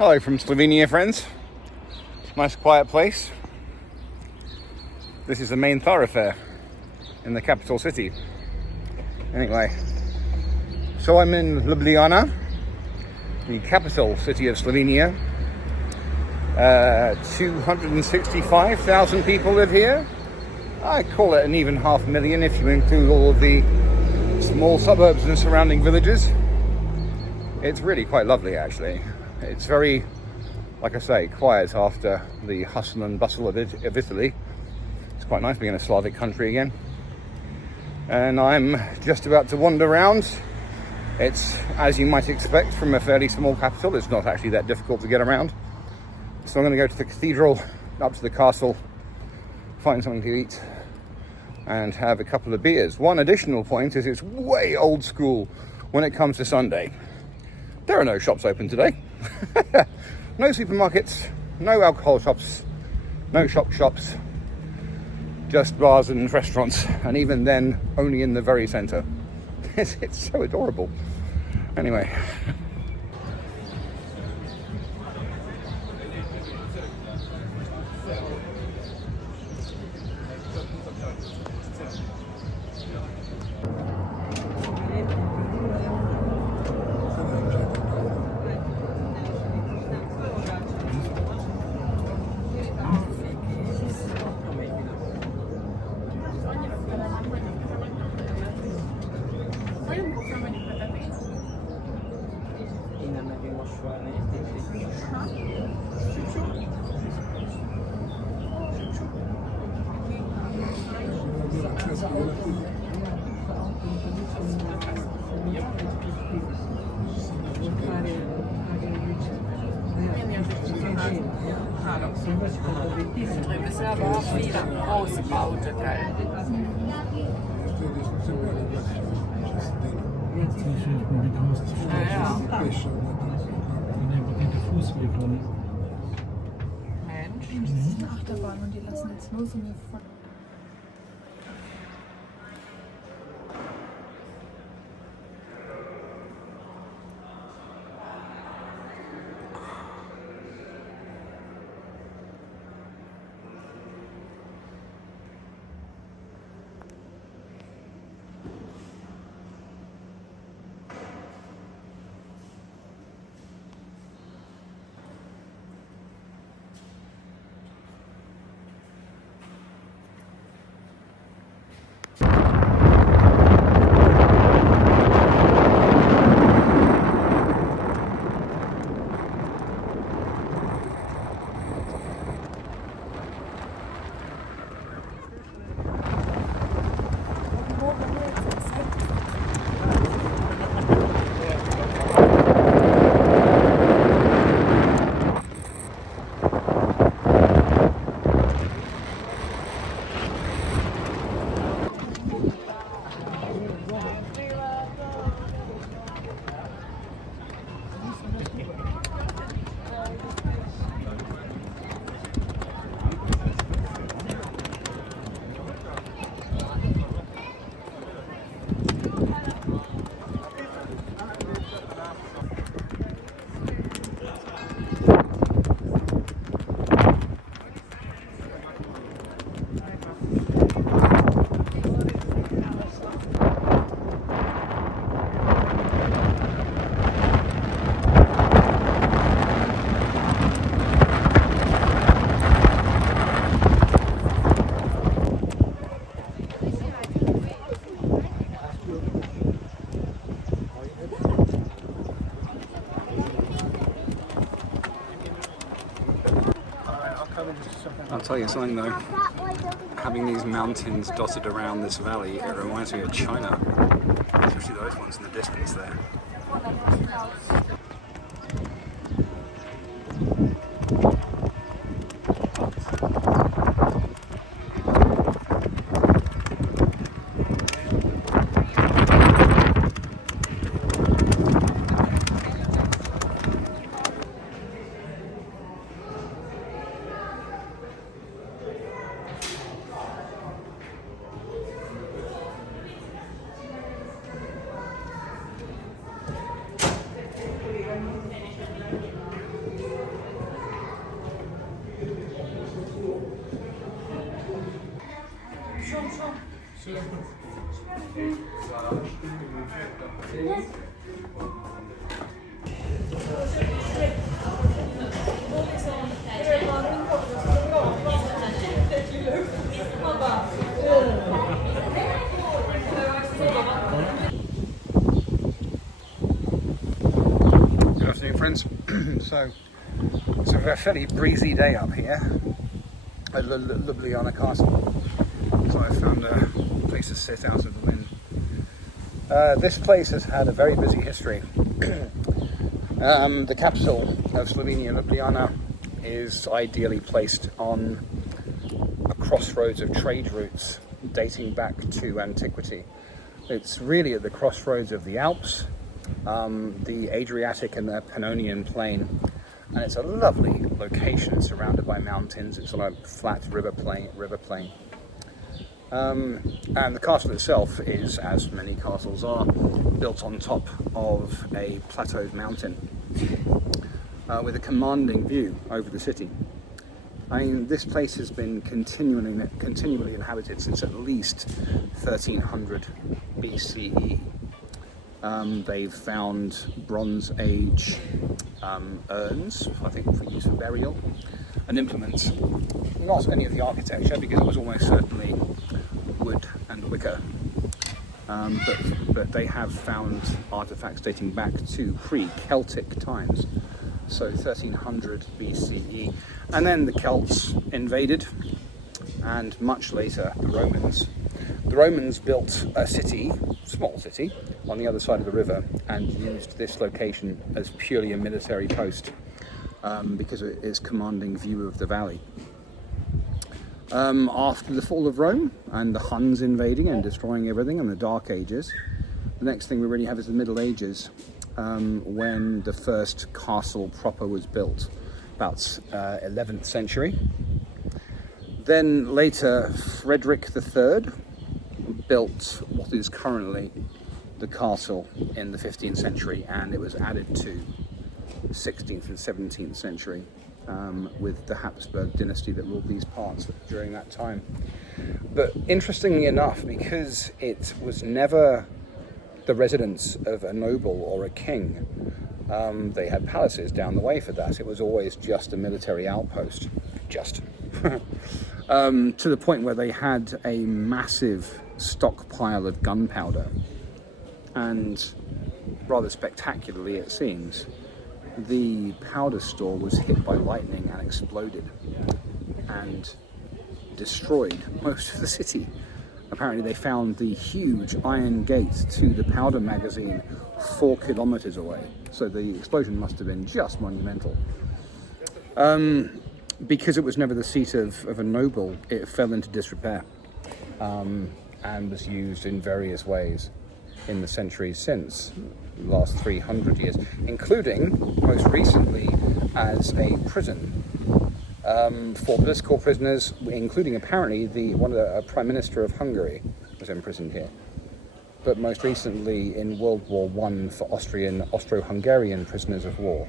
Hello from Slovenia, friends. Nice quiet place. This is the main thoroughfare in the capital city. Anyway, so I'm in Llubljana, the capital city of Slovenia. 265,000 people live here. I call it an even 500,000 if you include all of the small suburbs and surrounding villages. It's really quite lovely, actually. It's very, like I say, quiet after the hustle and bustle of Italy. It's quite nice being in a Slavic country again. And I'm just about to wander around. It's, as you might expect from a fairly small capital, it's not actually that difficult to get around. So I'm going to go to the cathedral, up to the castle, find something to eat, and have a couple of beers. One additional point is it's way old school when it comes to Sunday. There are no shops open today. No supermarkets, no alcohol shops, no shops, just bars and restaurants, and even then only in the very centre. It's so adorable. Anyway. Das ist eine Achterbahn und die lassen jetzt nur so eine von. I'll tell you something though, having these mountains dotted around this valley, it reminds me of China, especially those ones in the distance there. Good afternoon, friends. So it's a fairly breezy day up here at Llubljana Castle. So I found a place to sit out of the wind. This place has had a very busy history. The capital of Slovenia, Llubljana, is ideally placed on a crossroads of trade routes dating back to antiquity. It's really at the crossroads of the Alps, the Adriatic and the Pannonian Plain, and it's a lovely location surrounded by mountains. It's on a flat river plain. And the castle itself is, as many castles are, built on top of a plateaued mountain with a commanding view over the city. I mean, this place has been continually inhabited since at least 1300 BCE. They've found Bronze Age urns, I think, for use for burial, and implements. Not any of the architecture, because it was almost certainly wood and wicker. But they have found artifacts dating back to pre-Celtic times, so 1300 BCE. And then the Celts invaded, and much later the Romans. The Romans built a city, small city, on the other side of the river, and used this location as purely a military post because of its commanding view of the valley. After the fall of Rome and the Huns invading and destroying everything in the Dark Ages, the next thing we really have is the Middle Ages, when the first castle proper was built, about 11th century. Then later, Frederick III built what is currently the castle in the 15th century, and it was added to 16th and 17th century with the Habsburg dynasty that ruled these parts during that time. But interestingly enough, because it was never the residence of a noble or a king, they had palaces down the way for that. It was always just a military outpost, to the point where they had a massive stockpile of gunpowder, and rather spectacularly it seems, the powder store was hit by lightning and exploded and destroyed most of the city. Apparently they found the huge iron gate to the powder magazine 4 kilometers away, so the explosion must have been just monumental. Because it was never the seat of a noble, it fell into disrepair and was used in various ways in the centuries since, the last 300 years, including most recently as a prison for political prisoners, including apparently a Prime Minister of Hungary was imprisoned here. But most recently in World War I for Austro-Hungarian prisoners of war.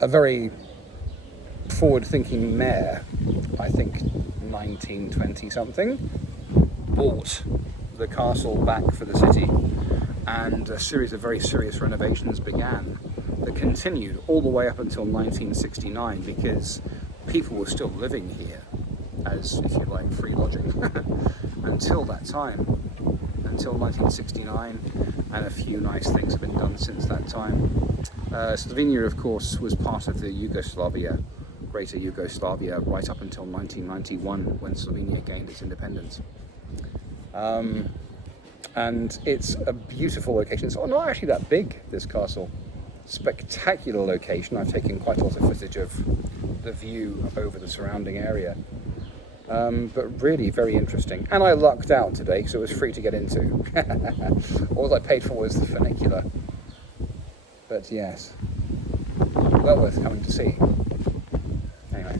A very forward-thinking mayor, I think 1920 something, bought the castle back for the city, and a series of very serious renovations began that continued all the way up until 1969, because people were still living here as, if you like, free lodging until that time, until 1969, and a few nice things have been done since that time. Slovenia, of course, was part of the Greater Yugoslavia, right up until 1991, when Slovenia gained its independence. And it's a beautiful location. It's not actually that big, this castle. Spectacular location. I've taken quite a lot of footage of the view over the surrounding area. But really very interesting. And I lucked out today, so it was free to get into. All I paid for was the funicular. But yes, well worth coming to see. Anyway.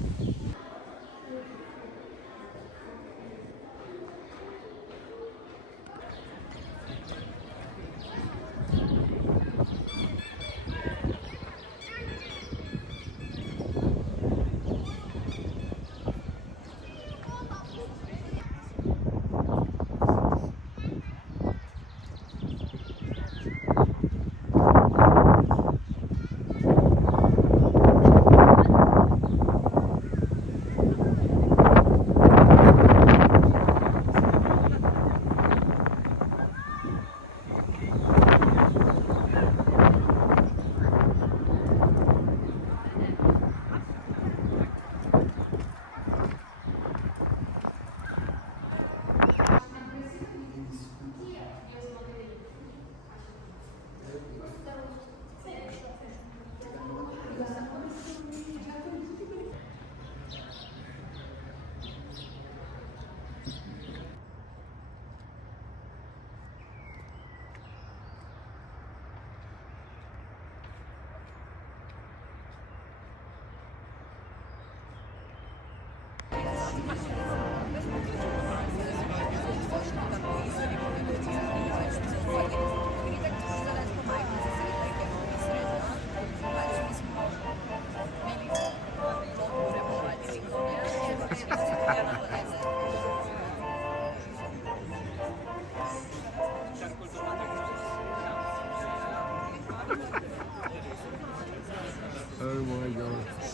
Oh my god.